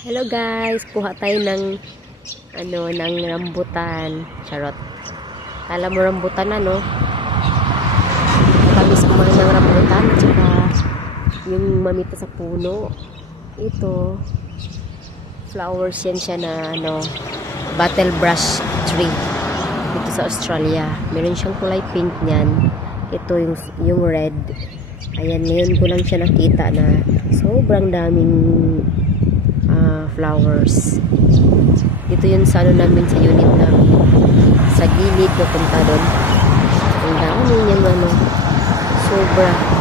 Hello guys, kuha tayo ng ng rambutan. Charot. Kala mo rambutan no? Tamis kumain ng rambutan at saka yung mamita sa puno. Ito flowers yan siya na battle brush tree dito sa Australia. Meron siyang kulay pink niyan. Ito yung red. Ayan, ngayon ko lang siya nakita na sobrang daming flowers. Dito yun sa namin, sa unit namin. Sa gilid, napunta doon. Ang dami niyang sobra.